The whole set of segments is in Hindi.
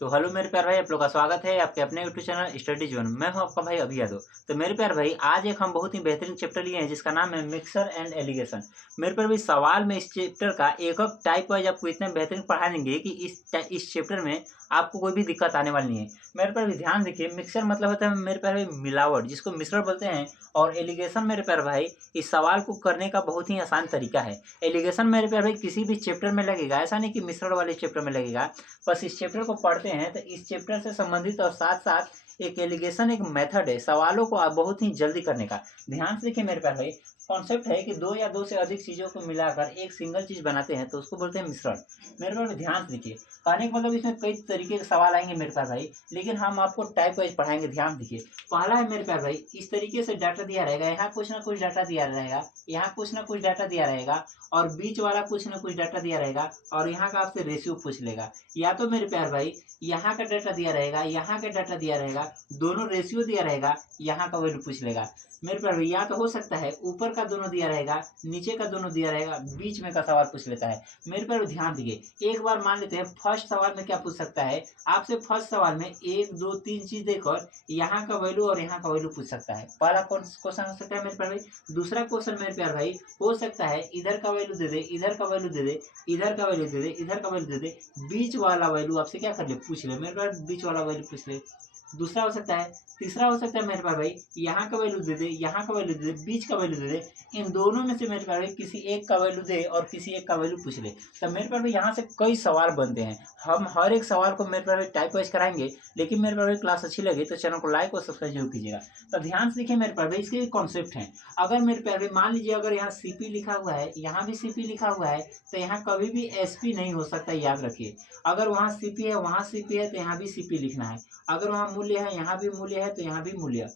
तो हेलो मेरे प्यारे भाई, आप लोग का स्वागत है आपके अपने यूट्यूब चैनल स्टडी जोन। मैं हूं आपका भाई अभी यादव। तो मेरे प्यारे भाई, आज एक हम बहुत ही बेहतरीन चैप्टर लिए हैं जिसका नाम है मिक्सर एंड एलिगेशन। मेरे प्यारे भाई, सवाल में इस चैप्टर का एक एक टाइप वाइज आपको इतना बेहतरीन पढ़ा देंगे कि इस चैप्टर में आपको कोई भी दिक्कत आने वाली नहीं है। मेरे प्यारे भाई ध्यान देखिए, मिक्सर मतलब होता है मेरे प्यारे भाई मिलावट, जिसको मिश्रण बोलते हैं। और एलिगेशन मेरे प्यारे भाई इस सवाल को करने का बहुत ही आसान तरीका है। एलिगेशन मेरे प्यारे भाई किसी भी चैप्टर में लगेगा, ऐसा नहीं कि मिश्रण वाले चैप्टर में लगेगा। बस इस चैप्टर को पढ़ते हैं तो इस चैप्टर से संबंधित और साथ साथ एक एलिगेशन एक मेथड है सवालों को आप बहुत ही जल्दी करने का। ध्यान से देखिए मेरे प्यारे भाई, कॉन्सेप्ट है कि दो या दो से अधिक चीजों को मिलाकर एक सिंगल चीज बनाते हैं तो उसको बोलते हैं मिश्रण। मेरे प्यारे भाई ध्यान से देखिए, कहने का मतलब इसमें कई तरीके के सवाल आएंगे मेरे प्यारे भाई, लेकिन हम आपको टाइप वाइज पढ़ाएंगे। ध्यान देखिए, पहला है मेरे प्यारे भाई, इस तरीके से डाटा दिया रहेगा, यहाँ कुछ ना कुछ डाटा दिया रहेगा, यहाँ कुछ ना कुछ डाटा दिया रहेगा, और बीच वाला कुछ ना कुछ डाटा दिया रहेगा, और यहाँ का आपसे रेशियो पूछ लेगा। या तो मेरे प्यार भाई यहाँ का डाटा दिया रहेगा, यहाँ का डाटा दिया रहेगा, दोनों रेशियो दिया रहेगा, यहाँ का वैल्यू पूछ लेगा। मेरे प्यार भाई या तो हो सकता है ऊपर का दोनों दिया रहेगा, नीचे का दोनों दिया रहेगा, बीच में का सवाल पूछ लेता है। मेरे प्यार ध्यान दीजिए, एक बार मान लेते हैं फर्स्ट सवाल में क्या पूछ सकता है आपसे। फर्स्ट सवाल में एक दो तीन चीज देकर यहाँ का वैल्यू और यहाँ का वैल्यू पूछ सकता है। पहला क्वेश्चन हो सकता है मेरे प्यार भाई। दूसरा क्वेश्चन मेरे प्यार भाई हो सकता है इधर का वैल्यू दे दे, इधर का वैल्यू दे दे, इधर का वैल्यू दे दे, इधर का वैल्यू दे दे, बीच वाला वैल्यू आपसे क्या कर ले पूछ ले। मेरे पास बीच वाला वैल्यू पूछ ले। दूसरा हो सकता है, तीसरा हो सकता है मेरे पास भाई यहाँ का वैल्यू दे दे, यहाँ का वैल्यू दे दे, बीच का वैल्यू दे दे, इन दोनों में से मेरे पास भाई किसी एक का वैल्यू दे और किसी एक का वैल्यू पूछ ले। तो मेरे पास भाई यहाँ से कई सवाल बनते हैं। हम हर एक सवाल को मेरे पास भाई टाइप वाइज कराएंगे। लेकिन मेरे पास भाई क्लास अच्छी लगी तो चैनल को लाइक और सब्सक्राइब जरूर कीजिएगा। तो ध्यान से देखिए मेरे पास भाई, इसके कॉन्सेप्ट हैं। अगर मेरे प्यारे भाई मान लीजिए अगर यहाँ सीपी लिखा हुआ है, यहाँ भी सीपी लिखा हुआ है, तो यहाँ कभी भी एसपी नहीं हो सकता, याद रखिए। अगर वहाँ सीपी है, वहाँ सीपी है, तो यहाँ भी सीपी लिखना है। अगर वहाँ मूल्य है, यहाँ भी मूल्य है, तो यहाँ भी मूल्य।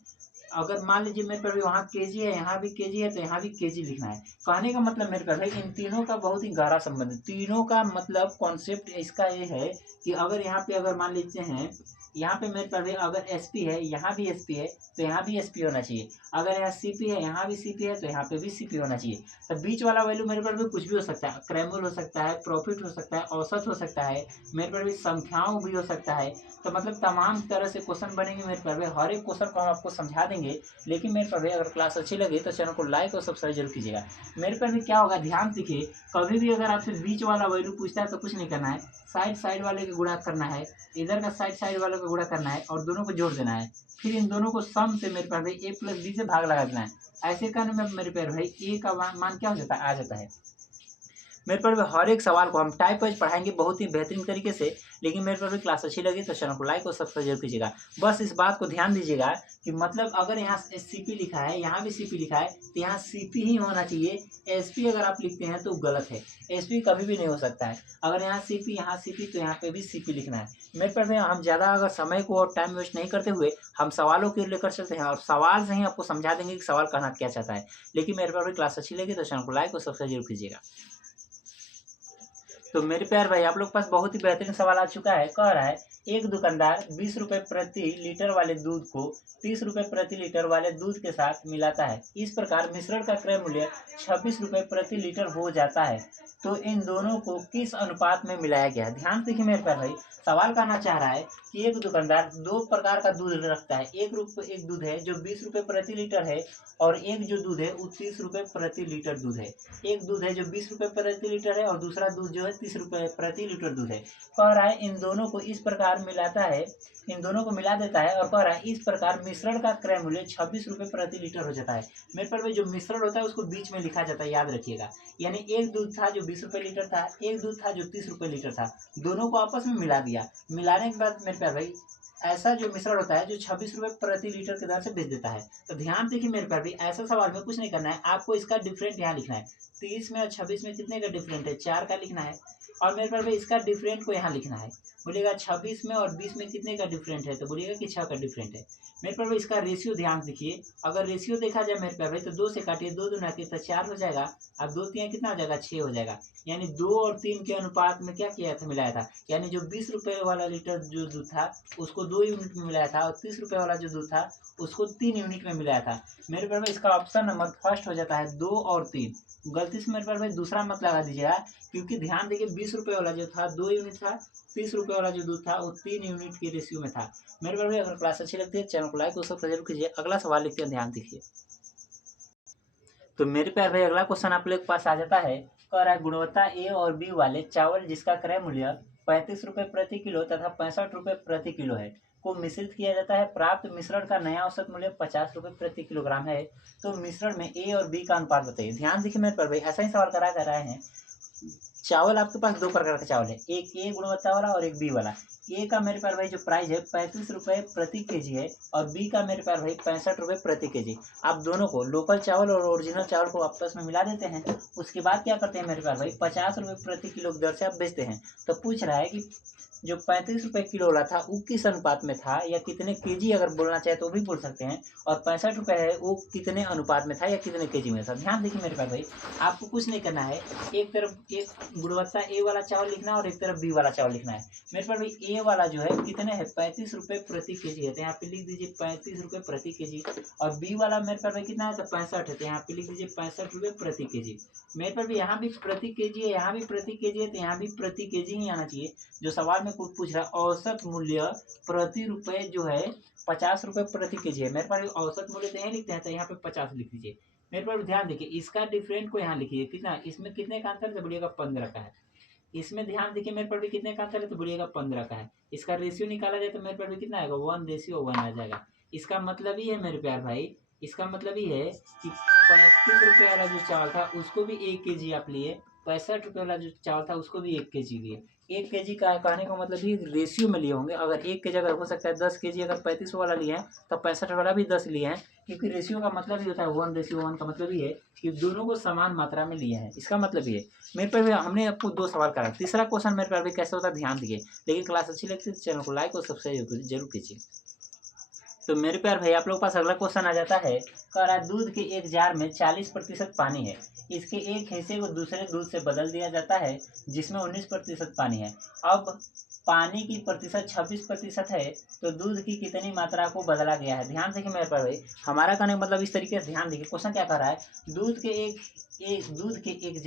अगर मान लीजिए मेरे पर भी वहाँ केजी है, यहाँ भी केजी है, तो यहाँ भी केजी लिखना है। कहने का मतलब मेरे पर भाई इन तीनों का बहुत ही गहरा संबंध है। तीनों का मतलब कॉन्सेप्ट इसका ये है कि अगर यहाँ पे अगर मान लेते हैं, यहाँ पे मेरे पर भी अगर एसपी है, यहाँ भी एसपी है, तो यहाँ भी एसपी होना चाहिए। अगर यहाँ सीपी है, यहाँ भी सीपी है, तो यहाँ पे भी सीपी होना चाहिए। तो बीच वाला वैल्यू मेरे पर भी कुछ भी हो सकता है, क्रैमल हो सकता है, प्रॉफिट हो सकता है, औसत हो सकता है, मेरे पर भी संख्याओं भी हो सकता है। तो मतलब तमाम तरह से क्वेश्चन बनेंगे मेरे पर भी, हर एक क्वेश्चन को हम आपको समझा देंगे। लेकिन मेरे पर भी अगर क्लास अच्छी लगी तो चैनल को लाइक और सब्सक्राइब जरूर कीजिएगा। मेरे पर भी क्या होगा ध्यान देखिए, कभी भी अगर आपसे बीच वाला वैल्यू पूछता है तो कुछ नहीं करना है, साइड साइड वाले का गुणा करना है, इधर का साइड साइड वालों का गुणा करना है और दोनों को जोड़ देना है। फिर इन दोनों को सम से मेरे पास भाई ए प्लस बी से भाग लगा देना है। ऐसे करने में मेरे प्यारे भाई ए का मान क्या हो जाता है, आ जाता है। मेरे पर हर एक सवाल को हम टाइप वाइज पढ़ाएंगे बहुत ही बेहतरीन तरीके से। लेकिन मेरे पर भी क्लास अच्छी लगी तो चैनल को लाइक और सब्सक्राइब जरूर कीजिएगा। बस इस बात को ध्यान दीजिएगा कि मतलब अगर यहाँ सीपी लिखा है, यहाँ भी सीपी लिखा है, तो यहाँ सीपी ही होना चाहिए। एसपी अगर आप लिखते हैं तो गलत है, एसपी कभी भी नहीं हो सकता है। अगर यहाँ सीपी, यहाँ सीपी, तो यहाँ पे भी सीपी लिखना है। मेरे पर हम ज़्यादा अगर समय को और टाइम वेस्ट नहीं करते हुए हम सवालों के लेकर चलते हैं और सवाल से ही आपको समझा देंगे कि सवाल कहना क्या चाहता है। लेकिन मेरे पर भी क्लास अच्छी लगी तो चैनल को लाइक और सब्सक्राइब जरूर कीजिएगा। तो मेरे प्यार भाई, आप लोग के पास बहुत ही बेहतरीन सवाल आ चुका है। कह रहा है एक दुकानदार 20 रुपए प्रति लीटर वाले दूध को 30 रुपए प्रति लीटर वाले दूध के साथ मिलाता है। इस प्रकार मिश्रण का क्रय मूल्य 26 रुपए प्रति लीटर हो जाता है। तो इन दोनों को किस अनुपात में मिलाया गया है? ध्यान से देखिए मेरे प्यार भाई, सवाल कहना चाह रहा है कि एक दुकानदार दो प्रकार का दूध रखता है। एक दूध है जो 20 रुपए प्रति लीटर है, और एक जो दूध है वो 30 रुपए प्रति लीटर दूध है। एक दूध है जो 20 रुपए प्रति लीटर है और दूसरा दूध जो है 30 रुपए प्रति लीटर दूध है। कह रहा है इन दोनों को इस प्रकार मिलाता है, इन दोनों को मिला देता है, और कह रहा है इस प्रकार मिश्रण का क्रय मूल्य 26 रुपए प्रति लीटर हो जाता है। मेरे पर जो मिश्रण होता है उसको बीच में लिखा जाता है, याद रखिएगा। यानी एक दूध था जो 20 रुपए लीटर था, एक दूध था जो 30 रुपए लीटर था, दोनों को आपस में मिला दिया। मिलाने के बाद मेरे प्यार भाई ऐसा जो मिश्रण होता है जो 26 रुपए प्रति लीटर के दर से बेच देता है। तो ध्यान देखिए मेरे प्यार भाई, ऐसा सवाल में कुछ नहीं करना है, आपको इसका डिफरेंट यहाँ लिखना है। 30 में और 26 में कितने का डिफरेंट है, 4 का लिखना है। और मेरे प्यार भाई इसका डिफरेंट को यहाँ लिखना है। बोलिएगा 26 में और 20 में कितने का डिफरेंट है, तो बोलिएगा कि 6 का डिफरेंट है। मेरे प्यार भाई इसका रेशियो ध्यान देखिए, अगर रेशियो देखा जाए मेरे प्यार भाई तो 2 से काटिए, 2 दूना के तो 4 हो जाएगा, अब 2 3 कितना हो जाएगा, 6 हो जाएगा। यानी 2 और 3 के अनुपात में क्या किया था, मिलाया था। यानी जो 20 रुपए वाला लीटर जो दूध था उसको 2 यूनिट में मिलाया था, और 30 रुपए वाला जो दूध था उसको 3 यूनिट में मिलाया था। मेरे प्यार भाई इसका ऑप्शन नंबर फर्स्ट हो जाता है 2 और 3। गलती से मेरे प्यार भाई दूसरा मत लगा दीजिएगा, क्योंकि ध्यान देखिए 20 रुपए वाला जो था 2 यूनिट था, 30 रुपए वाला जो दूध था वो 3 यूनिट के रेशियो में था। मेरे प्यारे भाई अगर क्लास अच्छी लगती है चैनल को लाइक और सब्सक्राइब जरूर कीजिए। अगला सवाल लिखते हैं, ध्यान दीजिए। तो मेरे प्यारे भाई अगला क्वेश्चन आप लोग के पास आ जाता है। कह रहा है गुणवत्ता ए और बी वाले चावल जिसका क्रय मूल्य 35 रुपये प्रति किलो तथा 65 रुपये प्रति किलो है को मिश्रित किया जाता है। प्राप्त मिश्रण का नया औसत मूल्य 50 रुपये प्रति किलोग्राम है। तो मिश्रण में ए और बी का अनुपात बताइए। ध्यान देखिए मेरे प्यारे भाई, ऐसा ही सवाल करा कर रहे हैं। चावल आपके पास दो प्रकार का चावल है, एक ए गुणवत्ता वाला और एक बी वाला। ए का मेरे प्यारे भाई जो प्राइस है 35 रुपये प्रति केजी है और बी का मेरे प्यारे भाई 65 रुपये प्रति केजी। आप दोनों को लोकल चावल और ओरिजिनल चावल को आपस में मिला देते हैं। उसके बाद क्या करते हैं मेरे प्यारे भाई, 50 रुपये प्रति किलो की दर से आप बेचते हैं। तो पूछ रहा है कि जो 35 रुपये किलो वाला था वो किस अनुपात में था, या कितने केजी अगर बोलना चाहे तो भी बोल सकते हैं। और 65 रुपये है वो कितने अनुपात में था या कितने केजी में था। ध्यान देखिए मेरे प्यारे भाई, आपको कुछ नहीं करना है। एक तरफ एक गुणवत्ता ए वाला चावल लिखना है और एक तरफ बी वाला चावल लिखना है। मेरे पास भाई ए वाला जो है कितने है 35 रुपये प्रति केजी है, तो यहाँ पे लिख दीजिए 35 रुपये प्रति केजी। और बी वाला मेरे पास भाई कितना है तो 65 है, तो यहाँ पे लिख दीजिए 65 रुपये प्रति केजी। मेरे पास भी यहाँ भी प्रति केजी है, यहाँ भी प्रति केजी है, तो यहाँ भी प्रति केजी ही आना चाहिए। जो सवाल में कुछ पूछ रहा है औसत मूल्य प्रति रुपये जो है 50 रुपये प्रति केजी है। मेरे पास औसत मूल्य तो यहीं लिखते हैं, तो यहाँ पे 50 लिख दीजिए। मेरे पास ध्यान देखिए, इसका डिफरेंट को यहाँ लिखिए कितना, इसमें कितने का अंतर है तो बोलिएगा 15 का है। इसमें ध्यान देखिए मेरे पर भी कितने का अंतर है तो बोलिएगा 15 का है। इसका रेशियो निकाला जाए तो मेरे पर भी कितना आएगा 1:1 आ जाएगा। इसका मतलब ये है मेरे प्यार भाई, इसका मतलब ये है कि 35 रुपये वाला जो चावल था उसको भी 1 केजी आप लिए, 65 रुपये वाला जो चावल था उसको भी 1 केजी लिए। 1 केजी का कहने का मतलब ही रेशियो में लिए होंगे। अगर 1 केजी अगर हो सकता है 10 केजी अगर 35 वाला लिए हैं तो 65 वाला भी 10 लिए हैं, क्योंकि रेशियो का मतलब ही होता है 1:1 का मतलब ये है कि दोनों को समान मात्रा में लिए हैं। इसका मतलब ये मेरे पर भी हमने आपको 2 सवाल करा। तीसरा क्वेश्चन मेरे पर भी कैसे होता है ध्यान दीजिए। लेकिन क्लास अच्छी लगती है तो चैनल को लाइक और सब्सक्राइब जरूर कीजिए। तो मेरे प्यार भाई आप लोग के पास अगला क्वेश्चन आ जाता है। कह रहा है दूध के एक जार में 40% पानी है, इसके एक हिस्से को दूसरे दूध से बदल दिया जाता है जिसमें 19% पानी है। अब पानी की प्रतिशत 26% है, तो दूध की कितनी मात्रा को बदला गया है। ध्यान देखिए मेरे प्यार भाई, हमारा कहने का मतलब इस तरीके से ध्यान देखिए। क्वेश्चन क्या कर रहा है, दूध के एक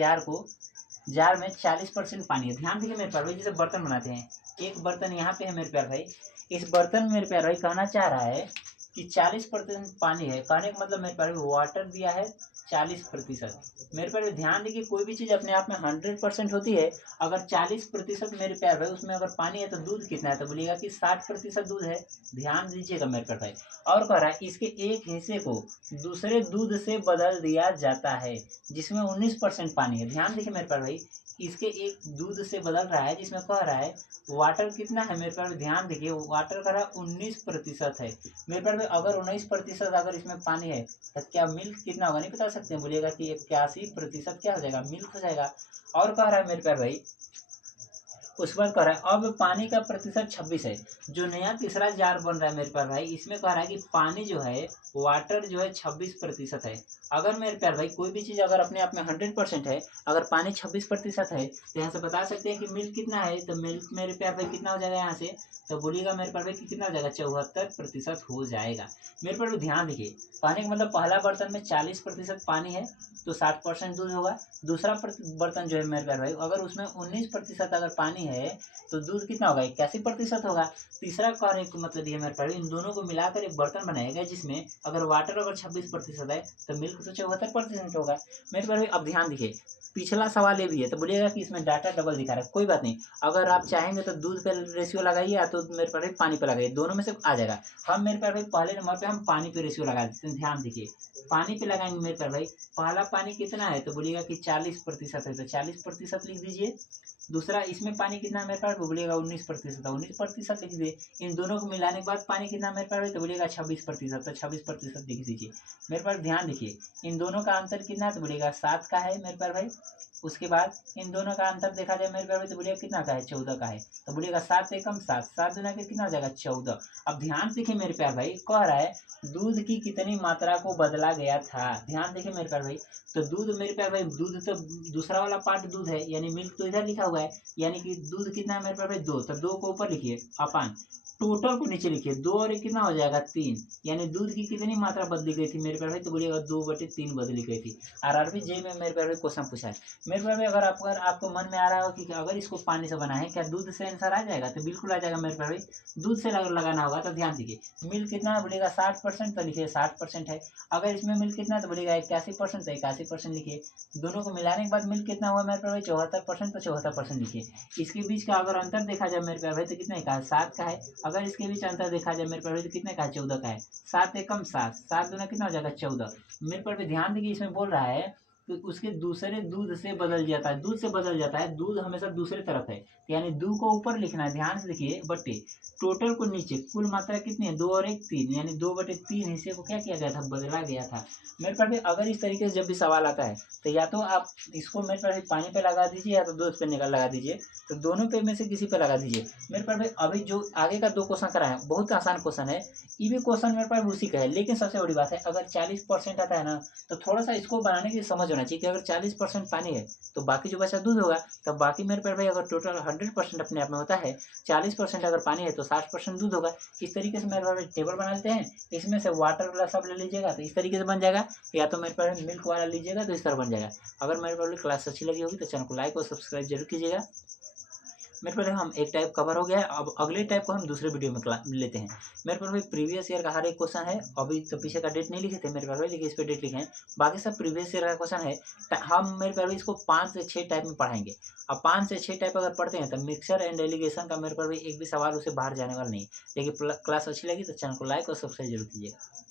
जार में 40% पानी है। ध्यान देखिए मेरे प्यार भाई, जैसे बर्तन बनाते हैं, एक बर्तन यहाँ पे है मेरे प्यार भाई, इस बर्तन में मेरे प्यार भाई कहना चाह रहा है कि 40% पानी है। कहने का मतलब मेरे प्यार भाई वाटर दिया है 40%। मेरे प्यार भाई ध्यान देखिए, कोई भी चीज़ अपने आप में 100% होती है। अगर 40% मेरे प्यार भाई उसमें अगर पानी है तो दूध कितना है तो बोलिएगा कि 60% दूध है। ध्यान दीजिएगा मेरे प्यार भाई। और कह रहा है इसके एक हिस्से को दूसरे दूध से बदल दिया जाता है जिसमें 19% पानी है। ध्यान देखिए मेरे प्यार भाई, इसके एक दूध से बदल रहा है जिसमें कह रहा है वाटर कितना है मेरे पास। ध्यान देखिए वाटर का 19% है मेरे पास। अगर 19% अगर इसमें पानी है तो क्या मिल्क कितना होगा नहीं बता सकते हैं, बोलिएगा कि 81% क्या हो जाएगा, मिल्क हो जाएगा। और कह रहा है मेरे प्यार भाई, उस पर कह रहा है अब पानी का प्रतिशत 26 है। जो नया तीसरा जार बन रहा है मेरे प्यार भाई, इसमें कह रहा है कि पानी जो है वाटर जो है 26% है। अगर मेरे प्यार भाई कोई भी चीज़ अगर अपने आप में 100% है, अगर पानी 26% है तो यहाँ से बता सकते हैं कि मिल्क कितना है। तो मिल्क मेरे प्यार भाई कितना हो जाएगा यहाँ से, तो बोलिएगा मेरे प्यार भाई कि कितना हो जाएगा 74% हो जाएगा। मेरे प्यार भाई ध्यान देखिए, पानी का मतलब पहला बर्तन में 40% पानी है तो 60% दूध होगा। दूसरा बर्तन जो है मेरे प्यार भाई अगर उसमें 19% अगर पानी है तो दूध कितना होगा 81% होगा। तीसरा कहने का मतलब ये मेरे प्यार भाई इन दोनों को मिलाकर एक बर्तन बनाएगा जिसमें अगर वाटर अगर 26% है तो मिल्क तो 74% होगा। मेरे प्यार भाई अब ध्यान देखिए, पिछला सवाल ये भी है तो बोलिएगा कि इसमें डाटा डबल दिखा रहा है, कोई बात नहीं। अगर आप चाहेंगे तो दूध पे रेशियो लगाइए या तो मेरे प्यार भाई पानी पे लगाइए, दोनों में से आ जाएगा। हम मेरे प्यार भाई पहले नंबर पे हम पानी पे रेशियो लगा देते हैं। ध्यान देखिए पानी पे लगाएंगे मेरे प्यार भाई, पहला पानी कितना है तो बोलिएगा कि 40% है तो 40% लिख दीजिए। दूसरा इसमें पानी कितना है मेरे पास बोलिएगा 19% है, 19% लिख दीजिए। इन दोनों को मिलाने के बाद पानी कितना मेरे पास तो बोलिएगा 26%, तो 26% लिख दीजिए। मेरे पास ध्यान देखिए, इन दोनों का अंतर कितना है तो बोलिएगा 7 का है मेरे पास भाई। उसके बाद इन दोनों का अंतर देखा जाए मेरे प्यार भाई तो बोलिएगा कितना का है 14 का है, तो बोलिएगा 7 एकम 7, 7 दूना के कितना हो जाएगा 14। अब ध्यान देखिए मेरे प्यार भाई कह रहा है दूध की कितनी मात्रा को बदला गया था। ध्यान देखिए मेरे प्यार भाई, तो दूध मेरे प्यार भाई दूध तो दूसरा वाला पार्ट दूध है यानी मिल्क तो इधर लिखा हुआ है, यानी कि दूध कितना है मेरे प्यार भाई 2, तो 2 को ऊपर लिखिए अपान टोटल को नीचे लिखिए, 2 और 1 कितना हो जाएगा 3, यानी दूध की कितनी मात्रा बदली गई थी मेरे प्यारे भाई, तो बोलिएगा 2/3 बदली गई थी। आरआरबी जे में मेरे प्यारे भाई क्वेश्चन पूछा है। मेरे प्यारे भाई अगर आपको मन में आ रहा हो कि अगर इसको पानी से बनाए क्या दूध से आंसर आ जाएगा, तो बिल्कुल आ जाएगा मेरे प्यारे भाई। दूध से अगर लगाना होगा तो ध्यान दीजिए, मिल्क कितना है बोलिएगा 60%, तो लिखिए 60% है। अगर इसमें मिल्क कितना है तो बोलिएगा 81%, तो 81% लिखिए। दोनों को मिलाने के बाद मिल्क कितना हुआ मेरे प्यारे भाई 74%, तो 74% लिखिए। इसके बीच का अगर अंतर देखा जाए मेरे प्यारे भाई तो कितने का है, 7 का है। अगर इसके बीच अंतर देखा जाए मेरे प्यारे भाई तो कितने का है, 14 का है। 7 एकम 7, 7 दूना कितना हो जाएगा 14। मेरे प्यारे भाई ध्यान देखिए, इसमें बोल रहा है तो उसके दूसरे दूध से बदल जाता है, दूध से बदल जाता है, दूध हमेशा दूसरे तरफ है, यानी दू को ऊपर लिखना है, ध्यान से देखिए, बट्टे टोटल को नीचे, कुल मात्रा कितनी है 2 और 1 3, यानी 2/3 हिस्से को क्या किया गया था, बदला गया था। मेरे पास अगर इस तरीके से जब भी सवाल आता है तो या तो आप इसको मेरे पास पानी पे लगा दीजिए या तो दूध पे निकाल लगा दीजिए, तो दोनों पे में से किसी पे लगा दीजिए। मेरे पास अभी जो आगे का 2 क्वेश्चन कराए बहुत आसान क्वेश्चन है, ये भी क्वेश्चन मेरे पास उसी का है, लेकिन सबसे बड़ी बात है अगर 40% आता है ना, तो थोड़ा सा इसको बनाने की समझ होना चाहिए कि अगर 40% पानी है तो बाकी जो बचा दूध होगा, तब बाकी मेरे प्यारे भाई अगर टोटल 100% अपने आप में होता है, 40% अगर पानी है तो 60% दूध होगा। इस तरीके से मेरे पास टेबल बना लेते हैं, इसमें से वाटर वाला सब ले लीजिएगा तो इस तरीके से बन जाएगा, या तो मेरे पास मिल्क वाला लीजिएगा तो इस तरह बन जाएगा। अगर मेरे पास क्लास अच्छी लगी होगी तो चैनल को लाइक और सब्सक्राइब जरूर कीजिएगा। मेरे पास हम एक टाइप कवर हो गया है, अब अगले टाइप को हम दूसरे वीडियो में लेते हैं। मेरे पास भाई प्रीवियस ईयर का हर एक क्वेश्चन है, अभी तो पीछे का डेट नहीं लिखे थे मेरे पास भाई, लेकिन इस पर डेट लिखे हैं, बाकी सब प्रीवियस ईयर का क्वेश्चन है। हम मेरे पास इसको 5 से 6 टाइप में पढ़ाएंगे। अब 5 से 6 टाइप अगर पढ़ते हैं तो मिक्सर एंड एलिगेशन का मेरे पास भाई एक भी सवाल उसे बाहर जाने वाला नहीं। लेकिन क्लास अच्छी लगी तो चैनल को लाइक और सब्सक्राइब जरूर कीजिएगा।